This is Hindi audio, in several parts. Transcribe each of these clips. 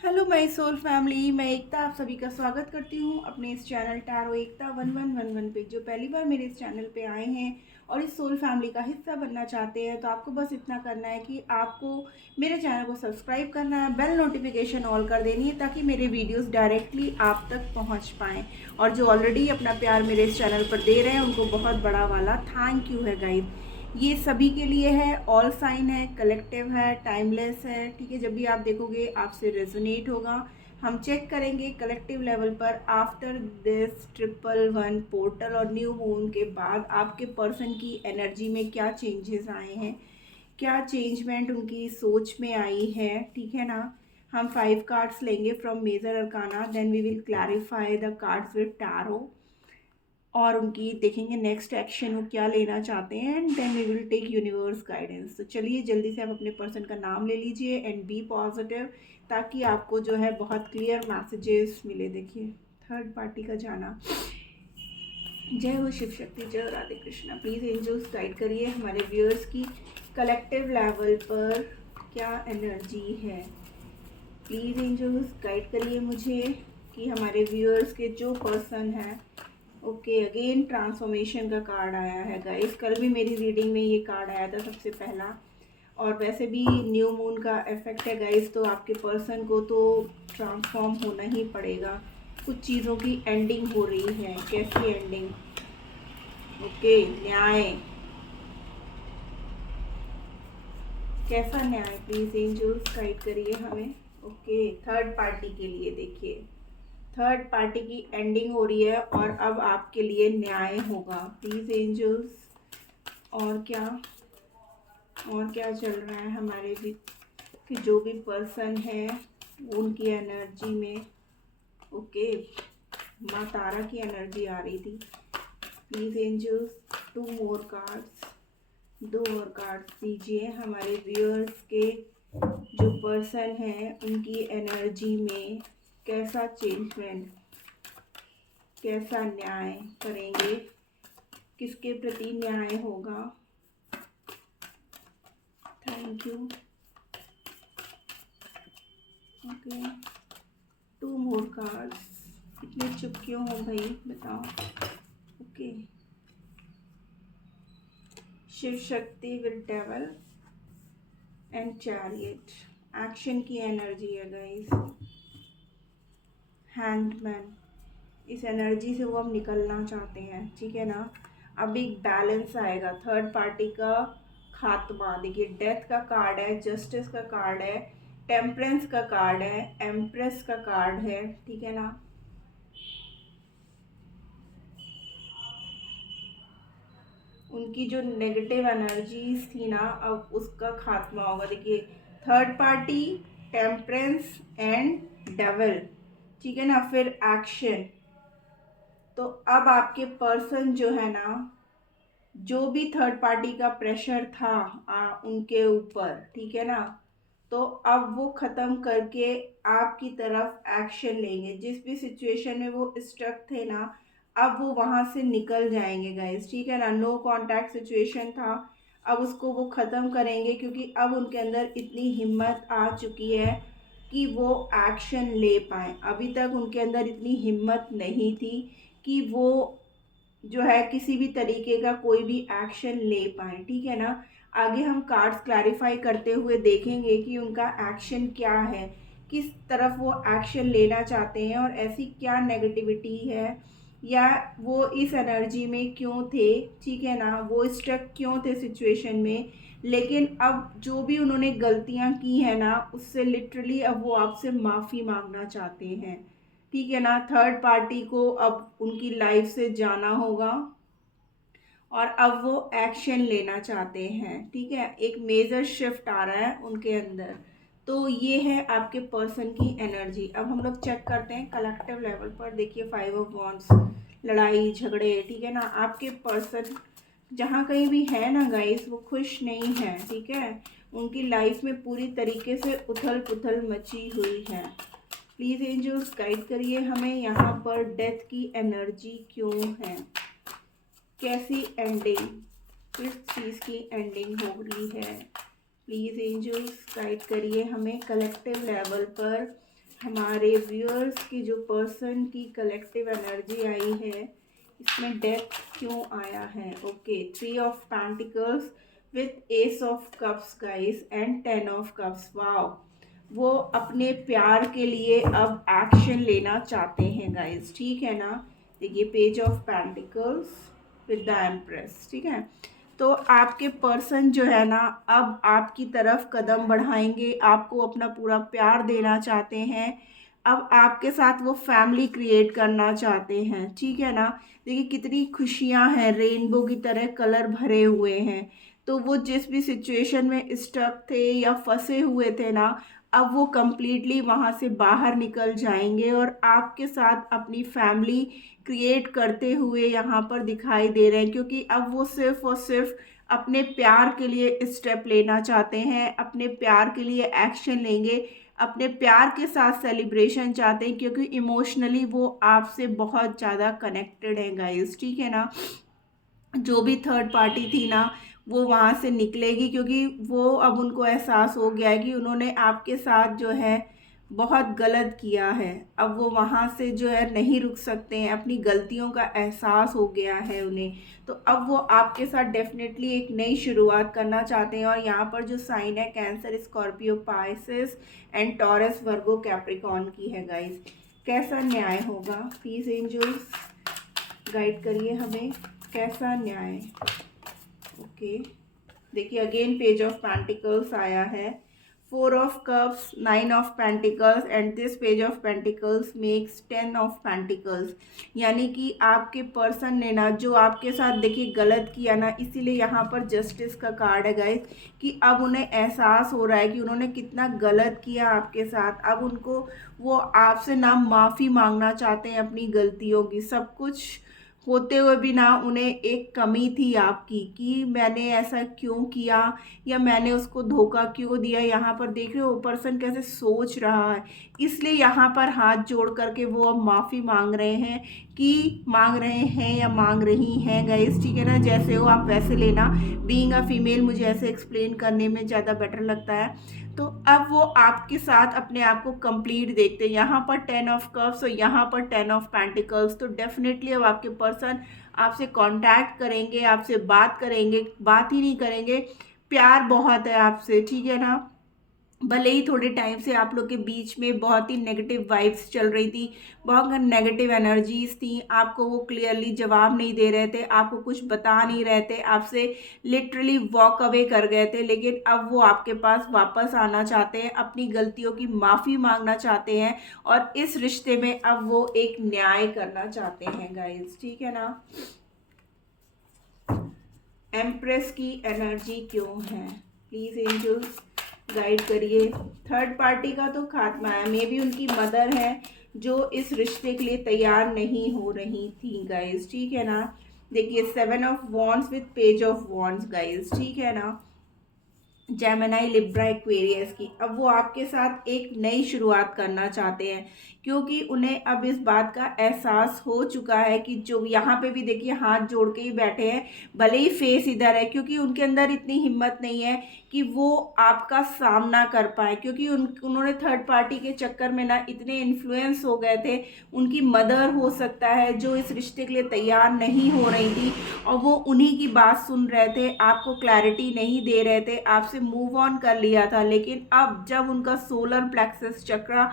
हेलो माय सोल फैमिली, मैं एकता आप सभी का स्वागत करती हूँ अपने इस चैनल टैरो एकता 1111 पे। जो पहली बार मेरे इस चैनल पे आए हैं और इस सोल फैमिली का हिस्सा बनना चाहते हैं तो आपको बस इतना करना है कि आपको मेरे चैनल को सब्सक्राइब करना है, बेल नोटिफिकेशन ऑल कर देनी है ताकि मेरे वीडियोस डायरेक्टली आप तक पहुँच पाएँ। और जो ऑलरेडी अपना प्यार मेरे इस चैनल पर दे रहे हैं उनको बहुत बड़ा वाला थैंक यू है गाइज। ये सभी के लिए है, ऑल साइन है, कलेक्टिव है, टाइमलेस है। ठीक है, जब भी आप देखोगे आपसे रेजोनेट होगा। हम चेक करेंगे कलेक्टिव लेवल पर आफ्टर दिस 111 पोर्टल और न्यू मून के बाद आपके पर्सन की एनर्जी में क्या चेंजेस आए हैं, क्या चेंजमेंट उनकी सोच में आई है। ठीक है ना। हम 5 कार्ड्स लेंगे from major arcana, then we will clarify the cards with tarot और उनकी देखेंगे नेक्स्ट एक्शन वो क्या लेना चाहते हैं and then we will take universe guidance. तो चलिए जल्दी से आप अपने पर्सन का नाम ले लीजिए एंड बी पॉजिटिव ताकि आपको जो है बहुत क्लियर मैसेजेस मिले। देखिए थर्ड पार्टी का जाना। जय हो शिव शक्ति, जय हो Radhe Krishna. Please angels guide करिए हमारे व्यूअर्स की कलेक्टिव लेवल पर क्या एनर्जी है। प्लीज़ एंजल्स गाइड करिए मुझे कि हमारे व्यूअर्स के जो पर्सन हैं। ओके, अगेन ट्रांसफॉर्मेशन का कार्ड आया है गाइस। कल भी मेरी रीडिंग में ये कार्ड आया था सबसे पहला। और वैसे भी न्यू मून का इफेक्ट है गाइस, तो आपके पर्सन को तो ट्रांसफॉर्म होना ही पड़ेगा। कुछ चीज़ों की एंडिंग हो रही है। कैसी एंडिंग? ओके, न्याय। कैसा न्याय? प्लीज एंजल्स गाइड करिए हमें। ओके, थर्ड पार्टी के लिए देखिए थर्ड पार्टी की एंडिंग हो रही है और अब आपके लिए न्याय होगा। Please angels. और क्या चल रहा है हमारे भी कि जो भी पर्सन है उनकी एनर्जी में। ओके, माँ तारा की एनर्जी आ रही थी। प्लीज एंजल्स, 2 मोर कार्ड्स, 2 और कार्ड्स दीजिए हमारे व्यूअर्स के जो पर्सन है उनकी एनर्जी में कैसा चेंजमेंट, कैसा न्याय करेंगे, किसके प्रति न्याय होगा। Thank you. Okay, 2 more cards. इतने चुप क्यों हो भाई, बताओ। Okay, Shiv Shakti with devil and chariot. Action की एनर्जी है गाइस। हैंगमैन, इस एनर्जी से वो अब निकलना चाहते हैं। ठीक है ना। अब एक बैलेंस आएगा। थर्ड पार्टी का खात्मा। देखिए डेथ का कार्ड है, जस्टिस का कार्ड है, टेम्परेंस का कार्ड है, एम्प्रेस का कार्ड है। ठीक है ना। उनकी जो नेगेटिव एनर्जीज थी ना अब उसका खात्मा होगा। देखिए third party, temperance and devil. ठीक है ना। फिर एक्शन। तो अब आपके पर्सन जो है ना, जो भी थर्ड पार्टी का प्रेशर था उनके ऊपर, ठीक है ना, तो अब वो ख़त्म करके आपकी तरफ एक्शन लेंगे। जिस भी सिचुएशन में वो स्टक थे ना, अब वो वहाँ से निकल जाएंगे गाइस। ठीक है ना। नो कांटेक्ट सिचुएशन था, अब उसको वो ख़त्म करेंगे क्योंकि अब उनके अंदर इतनी हिम्मत आ चुकी है कि वो एक्शन ले पाएँ। अभी तक उनके अंदर इतनी हिम्मत नहीं थी कि वो जो है किसी भी तरीके का कोई भी एक्शन ले पाए। ठीक है ना। आगे हम कार्ड्स क्लैरिफाई करते हुए देखेंगे कि उनका एक्शन क्या है, किस तरफ वो एक्शन लेना चाहते हैं और ऐसी क्या नेगेटिविटी है या वो इस एनर्जी में क्यों थे। ठीक है ना। वो स्टक क्यों थे सिचुएशन में। लेकिन अब जो भी उन्होंने गलतियां की है ना उससे लिटरली अब वो आपसे माफ़ी मांगना चाहते हैं। ठीक है ना। थर्ड पार्टी को अब उनकी लाइफ से जाना होगा और अब वो एक्शन लेना चाहते हैं। ठीक है, एक मेजर शिफ्ट आ रहा है उनके अंदर। तो ये है आपके पर्सन की एनर्जी। अब हम लोग चेक करते हैं कलेक्टिव लेवल पर। देखिए 5 ऑफ वॉन्ड्स, लड़ाई झगड़े। ठीक है ना। आपके पर्सन जहाँ कहीं भी है ना गाइस वो खुश नहीं है। ठीक है, उनकी लाइफ में पूरी तरीके से उथल पुथल मची हुई है। प्लीज़ एंजल्स गाइड करिए हमें यहाँ पर डेथ की एनर्जी क्यों है, कैसी एंडिंग, किस चीज़ की एंडिंग हो रही है। प्लीज़ एंजल्स गाइड करिए हमें कलेक्टिव लेवल पर हमारे व्यूअर्स की जो पर्सन की कलेक्टिव एनर्जी आई है, इसमें डेथ क्यों आया है? Okay, 3 of pentacles with S of cups guys and 10 of cups. Wow, वो अपने प्यार के लिए अब एक्शन लेना चाहते हैं गाइस, ठीक है ना। देखिए, page of pentacles with the empress, ठीक है। तो आपके पर्सन जो है ना, अब आपकी तरफ कदम बढ़ाएंगे, आपको अपना पूरा प्यार देना चाहते हैं। अब आपके साथ वो फैमिली क्रिएट करना चाहते हैं, ठीक है ना। देखिए कितनी खुशियां हैं, रेनबो की तरह कलर भरे हुए हैं। तो वो जिस भी सिचुएशन में स्टक थे या फंसे हुए थे ना, अब वो कंप्लीटली वहाँ से बाहर निकल जाएंगे और आपके साथ अपनी फैमिली क्रिएट करते हुए यहाँ पर दिखाई दे रहे हैं। क्योंकि अब वो सिर्फ और सिर्फ अपने प्यार के लिए स्टेप लेना चाहते हैं, अपने प्यार के लिए एक्शन लेंगे, अपने प्यार के साथ सेलिब्रेशन चाहते हैं। क्योंकि इमोशनली वो आपसे बहुत ज़्यादा कनेक्टेड है गाइस, ठीक है ना। जो भी थर्ड पार्टी थी ना, वो वहाँ से निकलेगी। क्योंकि वो अब उनको एहसास हो गया है कि उन्होंने आपके साथ जो है बहुत गलत किया है। अब वो वहाँ से जो है नहीं रुक सकते हैं, अपनी गलतियों का एहसास हो गया है उन्हें। तो अब वो आपके साथ डेफिनेटली एक नई शुरुआत करना चाहते हैं। और यहाँ पर जो साइन है, cancer, Scorpio, Pisces and taurus, Virgo, Capricorn की है गाइस। कैसा न्याय होगा? प्लीज एंजल्स गाइड करिए हमें, कैसा न्याय? ओके, देखिए अगेन पेज ऑफ पेंटिकल्स आया है, 4 of cups, 9 of pentacles and this page of pentacles makes 10 of pentacles. यानी कि आपके पर्सन ने ना, जो आपके साथ देखिए गलत किया ना, इसीलिए यहाँ पर जस्टिस का कार्ड है गाइस, कि अब उन्हें एहसास हो रहा है कि उन्होंने कितना गलत किया आपके साथ। अब उनको वो आपसे ना माफ़ी मांगना चाहते हैं अपनी गलतियों की। सब कुछ होते हुए भी ना उन्हें एक कमी थी आपकी, कि मैंने ऐसा क्यों किया या मैंने उसको धोखा क्यों दिया। यहाँ पर देख रहे हो पर्सन कैसे सोच रहा है, इसलिए यहाँ पर हाथ जोड़ करके वो अब माफ़ी मांग रहे हैं, कि मांग रहे हैं या मांग रही हैं गाइस, ठीक है ना। जैसे हो आप वैसे लेना। बीइंग अ फीमेल मुझे ऐसे एक्सप्लेन करने में ज़्यादा बेटर लगता है। तो अब वो आपके साथ अपने आप को कंप्लीट देखते हैं। यहाँ पर 10 ऑफ कप्स और यहाँ पर 10 ऑफ पेंटिकल्स। तो डेफिनेटली अब आपके पर्सन आपसे कांटेक्ट करेंगे, आपसे बात करेंगे, बात ही नहीं करेंगे, प्यार बहुत है आपसे, ठीक है ना। भले ही थोड़े टाइम से आप लोग के बीच में बहुत ही नेगेटिव वाइब्स चल रही थी, बहुत नेगेटिव एनर्जीज थी, आपको वो क्लियरली जवाब नहीं दे रहे थे, आपको कुछ बता नहीं रहे थे, आपसे लिटरली वॉक अवे कर गए थे। लेकिन अब वो आपके पास वापस आना चाहते हैं, अपनी गलतियों की माफ़ी मांगना चाहते हैं और इस रिश्ते में अब वो एक न्याय करना चाहते हैं गाइस, ठीक है ना। एम्प्रेस की एनर्जी क्यों है? प्लीज एंजल्स गाइड करिए। थर्ड पार्टी का तो खात्मा है, मे बी उनकी मदर है जो इस रिश्ते के लिए तैयार नहीं हो रही थी गाइस, ठीक है ना। देखिए 7 of wands with page of wands guys, ठीक है ना। जेमिनी, लिब्रा, एक्वेरियस की। अब वो आपके साथ एक नई शुरुआत करना चाहते हैं, क्योंकि उन्हें अब इस बात का एहसास हो चुका है कि जो यहाँ पे भी देखिए हाथ जोड़ के ही बैठे हैं, भले ही फेस इधर है, क्योंकि उनके अंदर इतनी हिम्मत नहीं है कि वो आपका सामना कर पाए। क्योंकि उन्होंने थर्ड पार्टी के चक्कर में ना इतने इन्फ्लुएंस हो गए थे। उनकी मदर हो सकता है जो इस रिश्ते के लिए तैयार नहीं हो रही थी, और वो उन्हीं की बात सुन रहे थे, आपको क्लैरिटी नहीं दे रहे थे, आपसे मूव ऑन कर लिया था। लेकिन अब जब उनका सोलर प्लेक्सस चक्र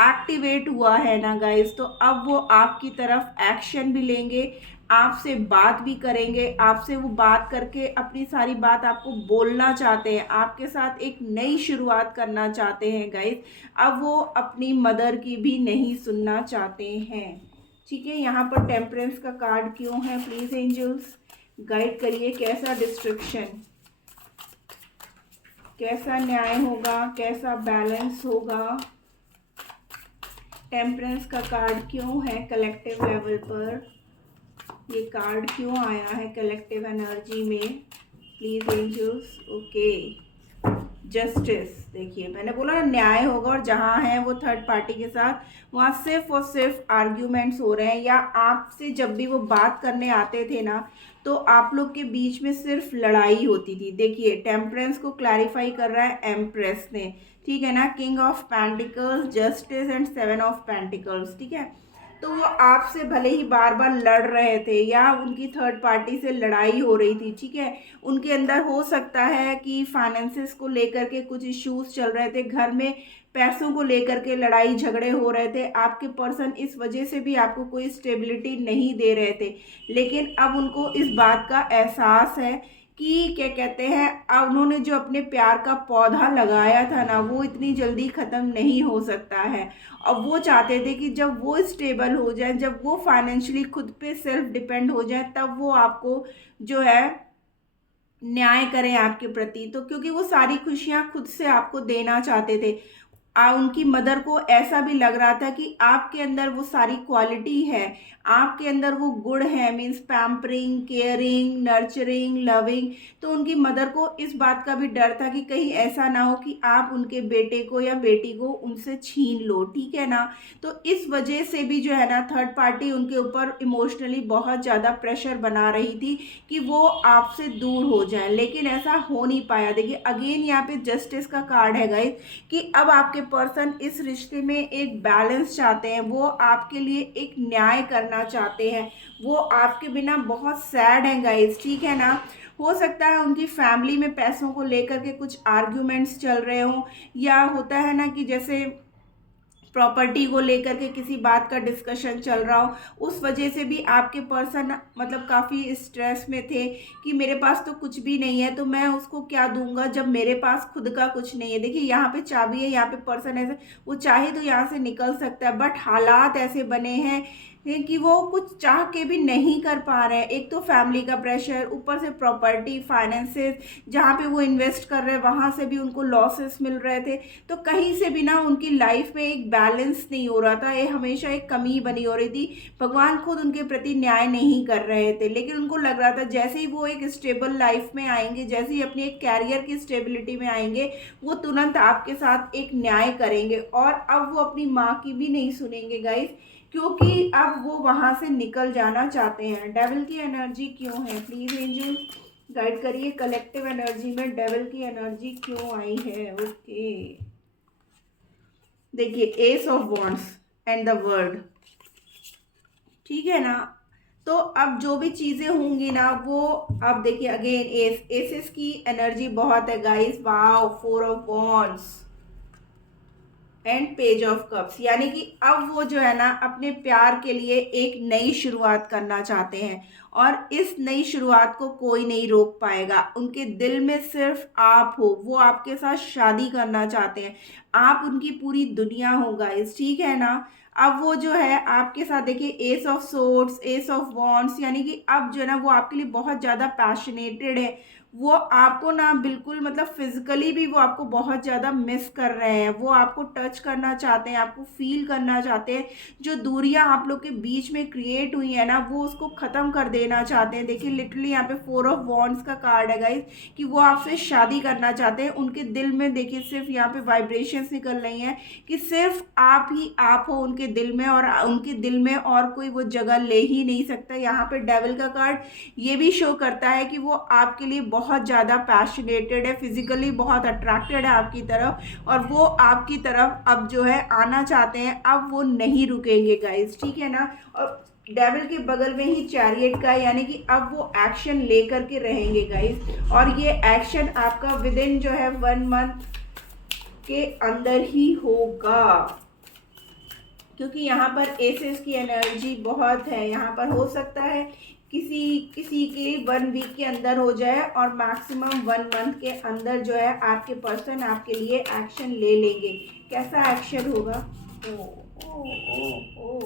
एक्टिवेट हुआ है ना गाइस, तो अब वो आपकी तरफ एक्शन भी लेंगे, आपसे बात भी करेंगे, आपसे वो बात करके अपनी सारी बात आपको बोलना चाहते हैं, आपके साथ एक नई शुरुआत करना चाहते हैं गाइस। अब वो अपनी मदर की भी नहीं सुनना चाहते हैं, ठीक है। यहाँ पर टेम्परेंस का कार्ड क्यों है? प्लीज एंजल्स गाइड करिए, कैसा डिस्ट्रक्शन, कैसा न्याय होगा, कैसा बैलेंस होगा? टेम्परेंस का कार्ड क्यों है कलेक्टिव लेवल पर? ये कार्ड क्यों आया है कलेक्टिव एनर्जी में? Please angels. Okay, justice. देखिए मैंने बोला ना न्याय होगा, और जहाँ है वो थर्ड पार्टी के साथ, वहाँ सिर्फ और सिर्फ आर्ग्यूमेंट्स हो रहे हैं, या आपसे जब भी वो बात करने आते थे ना तो आप लोग के बीच में सिर्फ लड़ाई होती थी। देखिए टेम्परेंस को क्लैरिफाई कर रहा है एम्प्रेस ने, ठीक है ना, king of pentacles, justice and seven of pentacles, ठीक है। तो वो आपसे भले ही बार बार लड़ रहे थे या उनकी थर्ड पार्टी से लड़ाई हो रही थी, ठीक है, उनके अंदर हो सकता है कि फाइनेंसिस को लेकर के कुछ इश्यूज चल रहे थे, घर में पैसों को लेकर के लड़ाई झगड़े हो रहे थे, आपके पर्सन इस वजह से भी आपको कोई स्टेबिलिटी नहीं दे रहे थे। लेकिन अब उनको इस बात का एहसास है कि क्या कहते हैं, अब उन्होंने जो अपने प्यार का पौधा लगाया था ना वो इतनी जल्दी ख़त्म नहीं हो सकता है। और वो चाहते थे कि जब वो स्टेबल हो जाए, जब वो फाइनेंशियली खुद पे सेल्फ डिपेंड हो जाए, तब वो आपको जो है न्याय करें आपके प्रति। तो क्योंकि वो सारी खुशियाँ खुद से आपको देना चाहते थे, उनकी मदर को ऐसा भी लग रहा था कि आपके अंदर वो सारी क्वालिटी है, आपके अंदर वो गुण है, means pampering, caring, nurturing, loving. तो उनकी मदर को इस बात का भी डर था कि कहीं ऐसा ना हो कि आप उनके बेटे को या बेटी को उनसे छीन लो, ठीक है ना। तो इस वजह से भी जो है ना थर्ड पार्टी उनके ऊपर इमोशनली बहुत ज़्यादा प्रेशर बना रही थी कि वो आपसे दूर हो जाए, लेकिन ऐसा हो नहीं पाया। देखिए अगेन यहाँ पे जस्टिस का कार्ड है गाइस, कि अब आपके पर्सन इस रिश्ते में एक बैलेंस चाहते हैं, वो आपके लिए एक न्याय करना चाहते हैं, वो आपके बिना बहुत सैड हैं गाइस, ठीक है ना। हो सकता है उनकी फैमिली में पैसों को लेकर के कुछ आर्ग्यूमेंट्स चल रहे हों, या होता है ना कि जैसे प्रॉपर्टी को लेकर के किसी बात का डिस्कशन चल रहा हो, उस वजह से भी आपके पर्सन मतलब काफ़ी स्ट्रेस में थे कि मेरे पास तो कुछ भी नहीं है, तो मैं उसको क्या दूंगा जब मेरे पास खुद का कुछ नहीं है। देखिए यहाँ पे चाबी है, यहाँ पे पर्सन ऐसे वो चाहे तो यहाँ से निकल सकता है, बट हालात ऐसे बने हैं कि वो कुछ चाह के भी नहीं कर पा रहे हैं। एक तो फैमिली का प्रेशर, ऊपर से प्रॉपर्टी, फाइनेंसेस, जहाँ पे वो इन्वेस्ट कर रहे हैं वहाँ से भी उनको लॉसेस मिल रहे थे। तो कहीं से भी ना उनकी लाइफ में एक बैलेंस नहीं हो रहा था, ये हमेशा एक कमी बनी हो रही थी। भगवान खुद उनके प्रति न्याय नहीं कर रहे थे, लेकिन उनको लग रहा था जैसे ही वो एक स्टेबल लाइफ में आएंगे, जैसे ही अपनी एक कैरियर की स्टेबिलिटी में आएंगे, वो तुरंत आपके साथ एक न्याय करेंगे। और अब वो अपनी माँ की भी नहीं सुनेंगे गाइस, क्योंकि अब वो वहां से निकल जाना चाहते हैं। डेविल की एनर्जी क्यों है, प्लीज एंजल गाइड करिए, कलेक्टिव एनर्जी में डेविल की एनर्जी क्यों आई है। ओके देखिए S of wands and the world, ठीक है ना। तो अब जो भी चीजें होंगी ना वो, अब देखिए अगेन एसेस की एनर्जी बहुत है guys, wow, four of wands and page of cups, यानी कि अब वो जो है ना अपने प्यार के लिए एक नई शुरुआत करना चाहते हैं, और इस नई शुरुआत को कोई नहीं रोक पाएगा। उनके दिल में सिर्फ आप हो, वो आपके साथ शादी करना चाहते हैं, आप उनकी पूरी दुनिया हो गाइस, ठीक है ना। अब वो जो है आपके साथ, देखिए S of swords, S of wands, यानी कि अब जो है ना वो आपके लिए बहुत ज़्यादा पैशनेटेड है। वो आपको ना बिल्कुल मतलब फिजिकली भी वो आपको बहुत ज़्यादा मिस कर रहे हैं, वो आपको टच करना चाहते हैं, आपको फील करना चाहते हैं। जो दूरियां आप लोग के बीच में क्रिएट हुई है ना वो उसको ख़त्म कर देना चाहते हैं। देखिए लिटरली यहाँ पे फोर ऑफ वॉन्ड्स का कार्ड है गाइस, कि वो आपसे शादी करना चाहते हैं। उनके दिल में देखिए सिर्फ यहाँ पे वाइब्रेशंस निकल रही हैं कि सिर्फ आप ही आप हो उनके दिल में, और उनके दिल में और कोई वो जगह ले ही नहीं सकता। यहाँ पे डेविल का कार्ड ये भी शो करता है कि वो आपके लिए बहुत ज़्यादा पैशनेटेड है, फिजिकली बहुत अट्रैक्टेड है आपकी तरफ, और वो आपकी तरफ अब जो है आना चाहते हैं, अब वो नहीं रुकेंगे गाइस, ठीक है ना। और डेविल के बगल में ही चैरियट का, यानी कि अब वो एक्शन लेकर के रहेंगे गाइस, और ये एक्शन आपका विद इन जो है 1 मंथ के अंदर ही होगा, क्योंकि यहाँ पर एसेस की एनर्जी बहुत है। यहाँ पर हो सकता है किसी के 1 वीक के अंदर हो जाए, और मैक्सिमम 1 मंथ के अंदर जो है आपके पर्सन आपके लिए एक्शन ले लेंगे। कैसा एक्शन होगा, ओ ओ ओ ओ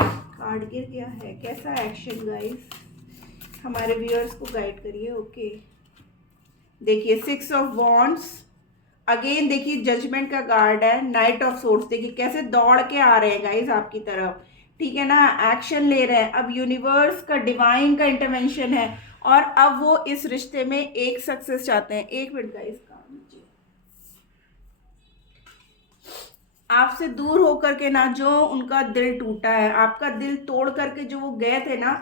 कार्ड गिर गया है, कैसा एक्शन गाइस, हमारे व्यूअर्स को गाइड करिए। ओके देखिए 6 ऑफ वॉन्ड्स, अगेन देखिए जजमेंट का कार्ड है, नाइट ऑफ सोर्ड्स, देखिए कैसे दौड़ के आ रहे हैं गाइस आपकी तरफ, ठीक है ना, एक्शन ले रहे हैं। अब यूनिवर्स का डिवाइन का इंटरवेंशन है, और अब वो इस रिश्ते में एक सक्सेस चाहते हैं। 1 मिनट गाइस, काम लीजिए। आपसे दूर होकर के ना जो उनका दिल टूटा है, आपका दिल तोड़ करके जो वो गए थे ना,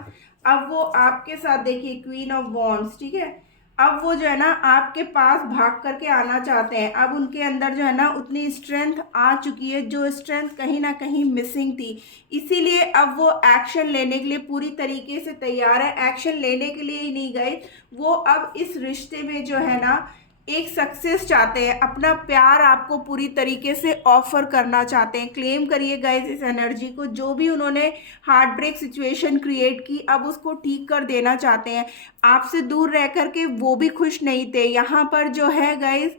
अब वो आपके साथ देखिए क्वीन ऑफ वॉन्ड्स, ठीक है, अब वो जो है ना आपके पास भाग करके आना चाहते हैं। अब उनके अंदर जो है ना उतनी स्ट्रेंथ आ चुकी है जो स्ट्रेंथ कहीं ना कहीं मिसिंग थी, इसीलिए अब वो एक्शन लेने के लिए पूरी तरीके से तैयार है। एक्शन लेने के लिए ही नहीं गए, वो अब इस रिश्ते में जो है ना एक सक्सेस चाहते हैं, अपना प्यार आपको पूरी तरीके से ऑफर करना चाहते हैं। क्लेम करिए गाइस इस एनर्जी को, जो भी उन्होंने हार्ट ब्रेक सिचुएशन क्रिएट की अब उसको ठीक कर देना चाहते हैं। आपसे दूर रह कर के वो भी खुश नहीं थे। यहाँ पर जो है गाइस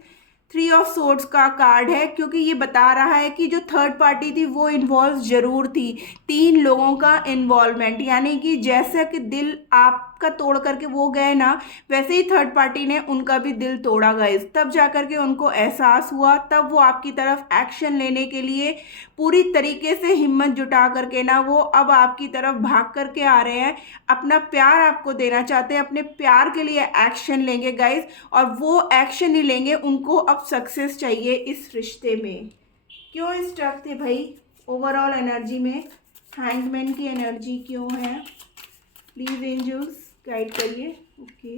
3 ऑफ सोर्ड्स का कार्ड है, क्योंकि ये बता रहा है कि जो थर्ड पार्टी थी वो इन्वॉल्व जरूर थी। 3 लोगों का इन्वॉल्वमेंट, यानी कि जैसा कि दिल आपका तोड़ करके वो गए ना, वैसे ही थर्ड पार्टी ने उनका भी दिल तोड़ा गाइस। तब जाकर के उनको एहसास हुआ, तब वो आपकी तरफ एक्शन लेने के लिए पूरी तरीके से हिम्मत जुटा करके ना वो अब आपकी तरफ भाग करके आ रहे हैं। अपना प्यार आपको देना चाहते हैं, अपने प्यार के लिए एक्शन लेंगे गाइस, और वो एक्शन ही लेंगे, उनको अब सक्सेस चाहिए इस रिश्ते में। क्यों स्टक थे भाई ओवरऑल एनर्जी में? हैंगमैन की एनर्जी क्यों है? प्लीज एंजल्स गाइड करिए। ओके,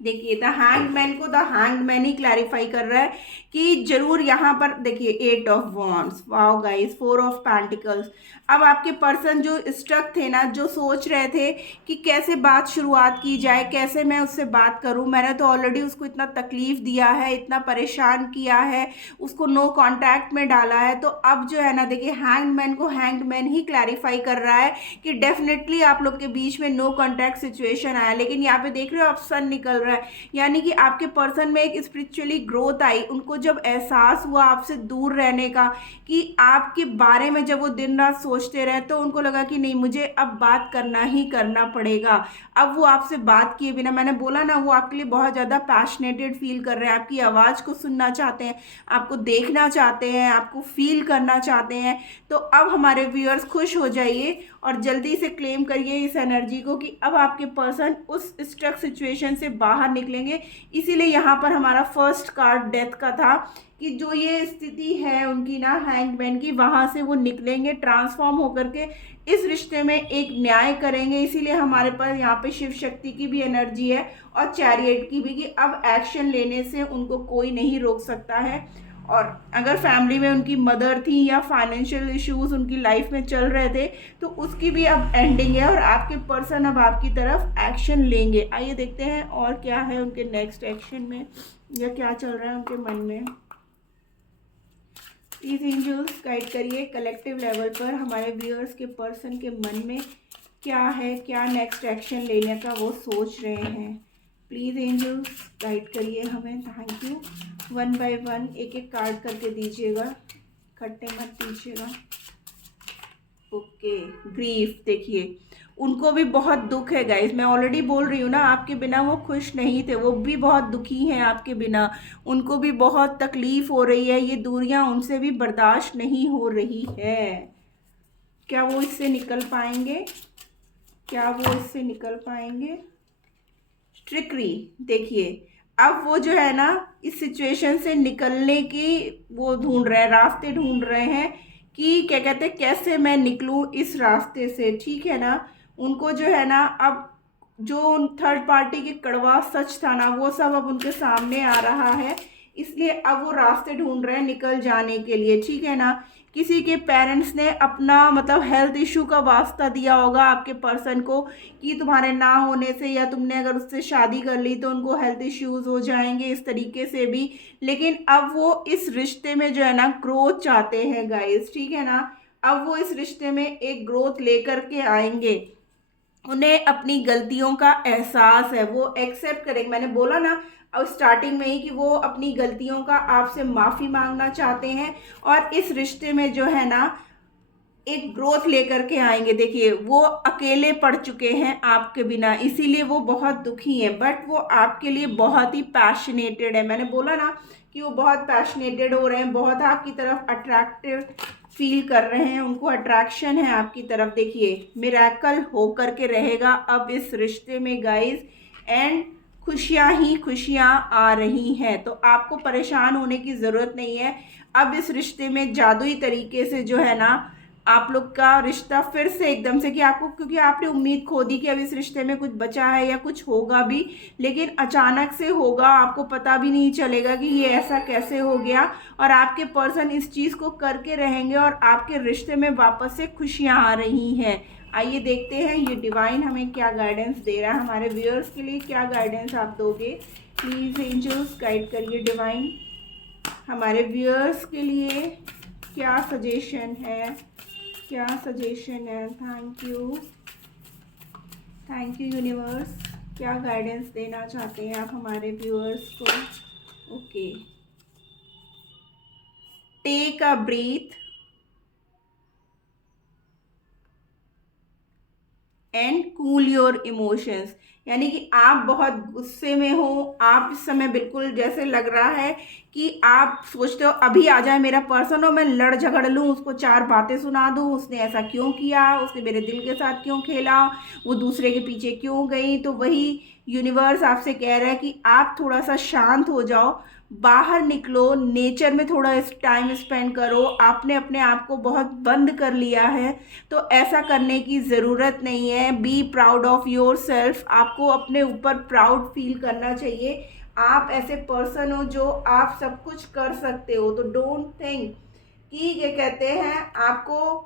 देखिए द हैंगमैन को द हैंगमैन ही क्लैरिफाई कर रहा है कि जरूर यहाँ पर देखिए 8 of wands, wow guys, 4 of pentacles. अब आपके पर्सन जो स्टक थे ना, जो सोच रहे थे कि कैसे बात शुरुआत की जाए, कैसे मैं उससे बात करूं, मैंने तो ऑलरेडी उसको इतना तकलीफ दिया है, इतना परेशान किया है, उसको नो कांटेक्ट में डाला है, तो अब जो है ना देखिए हैंगमैन को हैंगमैन ही क्लैरिफाई कर रहा है कि डेफिनेटली आप लोग के बीच में नो कांटेक्ट सिचुएशन आया। लेकिन यहाँ पे देख रहे हो आप सन निकल रहा है, यानी कि आपके पर्सन में एक स्पिरिचुअली ग्रोथ आई। उनको जब एहसास हुआ आपसे दूर रहने का, कि आपके बारे में जब वो दिन रात सोचते रहे, तो उनको लगा कि नहीं, मुझे अब बात करना ही करना पड़ेगा। अब वो आपसे बात किए बिना, मैंने बोला ना, वो आपके लिए बहुत ज़्यादा पैशनेटेड फील कर रहे हैं, आपकी आवाज़ को सुनना चाहते हैं, आपको देखना चाहते हैं, आपको फील करना चाहते हैं। तो अब हमारे व्यूअर्स खुश हो जाइए और जल्दी से क्लेम करिए इस एनर्जी को कि अब आपके पर्सन उस स्ट्रक सिचुएशन से बाहर निकलेंगे। इसीलिए यहाँ पर हमारा फर्स्ट कार्ड डेथ का था कि जो ये स्थिति है उनकी ना हैंगमैन की, वहाँ से वो निकलेंगे, ट्रांसफॉर्म होकर के इस रिश्ते में एक न्याय करेंगे। इसीलिए हमारे पास यहाँ पे शिव शक्ति की भी एनर्जी है और चैरियट की भी, कि अब एक्शन लेने से उनको कोई नहीं रोक सकता है। और अगर फैमिली में उनकी मदर थी या फाइनेंशियल इश्यूज उनकी लाइफ में चल रहे थे, तो उसकी भी अब एंडिंग है और आपके पर्सन अब आपकी तरफ एक्शन लेंगे। आइए देखते हैं और क्या है उनके नेक्स्ट एक्शन में, या क्या चल रहा है उनके मन में। प्लीज एंजल्स गाइड करिए कलेक्टिव लेवल पर हमारे व्यूअर्स के पर्सन के मन में क्या है, क्या नेक्स्ट एक्शन लेने का वो सोच रहे हैं। प्लीज़ एंजल्स गाइड करिए हमें, थैंक यू। 1 बाय 1 एक एक कार्ड करके दीजिएगा, इकट्ठे मत दीजिएगा। ओके, ग्रीफ, देखिए उनको भी बहुत दुख है गाइस, मैं ऑलरेडी बोल रही हूँ ना, आपके बिना वो खुश नहीं थे, वो भी बहुत दुखी हैं आपके बिना, उनको भी बहुत तकलीफ हो रही है, ये दूरियां उनसे भी बर्दाश्त नहीं हो रही है। क्या वो इससे निकल पाएंगे? क्या वो इससे निकल पाएंगे? ट्रिकरी, देखिए अब वो जो है ना इस सिचुएशन से निकलने की वो ढूंढ रहे हैं, रास्ते ढूंढ रहे हैं कि क्या कहते हैं, कैसे मैं निकलूं इस रास्ते से, ठीक है ना। उनको जो है ना अब जो थर्ड पार्टी के कड़वा सच था ना, वो सब अब उनके सामने आ रहा है, इसलिए अब वो रास्ते ढूंढ रहे हैं निकल जाने के लिए, ठीक है ना। किसी के पेरेंट्स ने अपना मतलब हेल्थ इशू का वास्ता दिया होगा आपके पर्सन को कि तुम्हारे ना होने से या तुमने अगर उससे शादी कर ली तो उनको हेल्थ इश्यूज हो जाएंगे, इस तरीके से भी। लेकिन अब वो इस रिश्ते में जो है ना ग्रोथ चाहते हैं गाइस, ठीक है ना। अब वो इस रिश्ते में एक ग्रोथ लेकर के आएंगे, उन्हें अपनी गलतियों का एहसास है, वो एक्सेप्ट करेंगे। मैंने बोला ना और स्टार्टिंग में ही कि वो अपनी गलतियों का आपसे माफ़ी मांगना चाहते हैं और इस रिश्ते में जो है ना एक ग्रोथ लेकर के आएंगे। देखिए वो अकेले पड़ चुके हैं आपके बिना, इसीलिए वो बहुत दुखी हैं, बट वो आपके लिए बहुत ही पैशनेटेड है। मैंने बोला ना कि वो बहुत पैशनेटेड हो रहे हैं, बहुत आपकी तरफ अट्रैक्टिव फील कर रहे हैं, उनको अट्रैक्शन है आपकी तरफ। देखिए मिरेकल होकर के रहेगा अब इस रिश्ते में गाइस, एंड खुशियाँ ही खुशियाँ आ रही हैं, तो आपको परेशान होने की ज़रूरत नहीं है। अब इस रिश्ते में जादुई तरीके से जो है ना आप लोग का रिश्ता फिर से एकदम से, कि आपको, क्योंकि आपने उम्मीद खो दी कि अब इस रिश्ते में कुछ बचा है या कुछ होगा भी, लेकिन अचानक से होगा, आपको पता भी नहीं चलेगा कि ये ऐसा कैसे हो गया। और आपके पर्सन इस चीज़ को करके रहेंगे और आपके रिश्ते में वापस से खुशियाँ आ रही हैं। आइए देखते हैं ये डिवाइन हमें क्या गाइडेंस दे रहा है, हमारे व्यूअर्स के लिए क्या गाइडेंस आप दोगे। प्लीज़ एंजल्स गाइड करिए डिवाइन, हमारे व्यूअर्स के लिए क्या सजेशन है, क्या सजेशन है। थैंक यू यूनिवर्स, क्या गाइडेंस देना चाहते हैं आप हमारे व्यूअर्स को। Okay, take a breath and cool your emotions. यानी कि आप बहुत गुस्से में हो, आप इस समय बिल्कुल जैसे लग रहा है कि आप सोचते हो अभी आ जाए मेरा पर्सन और मैं लड़ झगड़ लूँ, उसको 4 बातें सुना दूँ, उसने ऐसा क्यों किया, उसने मेरे दिल के साथ क्यों खेला, वो दूसरे के पीछे क्यों गई। तो वही यूनिवर्स आपसे कह रहा है कि आप थोड़ा सा शांत हो जाओ, बाहर निकलो, नेचर में थोड़ा टाइम स्पेंड करो। आपने अपने आप को बहुत बंद कर लिया है, तो ऐसा करने की ज़रूरत नहीं है। Be proud of your self, आपको अपने ऊपर प्राउड फील करना चाहिए। आप ऐसे पर्सन हो जो आप सब कुछ कर सकते हो, तो डोंट थिंक कि ये कहते हैं आपको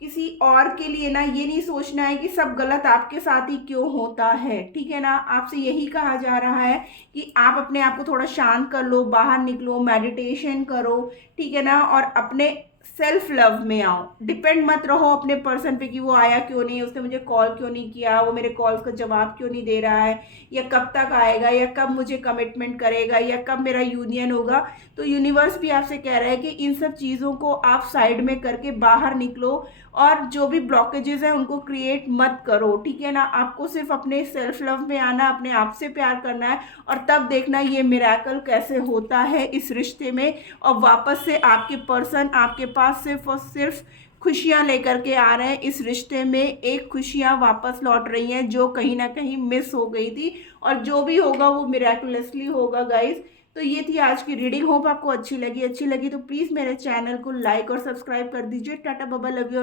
किसी और के लिए ना ये नहीं सोचना है कि सब गलत आपके साथ ही क्यों होता है, ठीक है ना। आपसे यही कहा जा रहा है कि आप अपने आप को थोड़ा शांत कर लो, बाहर निकलो, मेडिटेशन करो, ठीक है ना, और अपने सेल्फ लव में आओ। डिपेंड मत रहो अपने पर्सन पे कि वो आया क्यों नहीं, उसने मुझे कॉल क्यों नहीं किया, वो मेरे कॉल्स का जवाब क्यों नहीं दे रहा है, या कब तक आएगा, या कब मुझे कमिटमेंट करेगा, या कब मेरा यूनियन होगा। तो यूनिवर्स भी आपसे कह रहा है कि इन सब चीज़ों को आप साइड में करके बाहर निकलो, और जो भी ब्लॉकेजेस हैं उनको क्रिएट मत करो, ठीक है ना। आपको सिर्फ अपने सेल्फ लव में आना, अपने आप से प्यार करना है, और तब देखना ये मिरेकल कैसे होता है इस रिश्ते में, और वापस से आपके पर्सन आपके पास सिर्फ और सिर्फ खुशियाँ लेकर के आ रहे हैं। इस रिश्ते में एक खुशियाँ वापस लौट रही हैं जो कहीं ना कहीं मिस हो गई थी, और जो भी होगा वो मिरेकुलसली होगा गाइस। तो ये थी आज की रीडिंग, होप आपको अच्छी लगी तो प्लीज़ मेरे चैनल को लाइक और सब्सक्राइब कर दीजिए। टाटा बाबा, लव यू।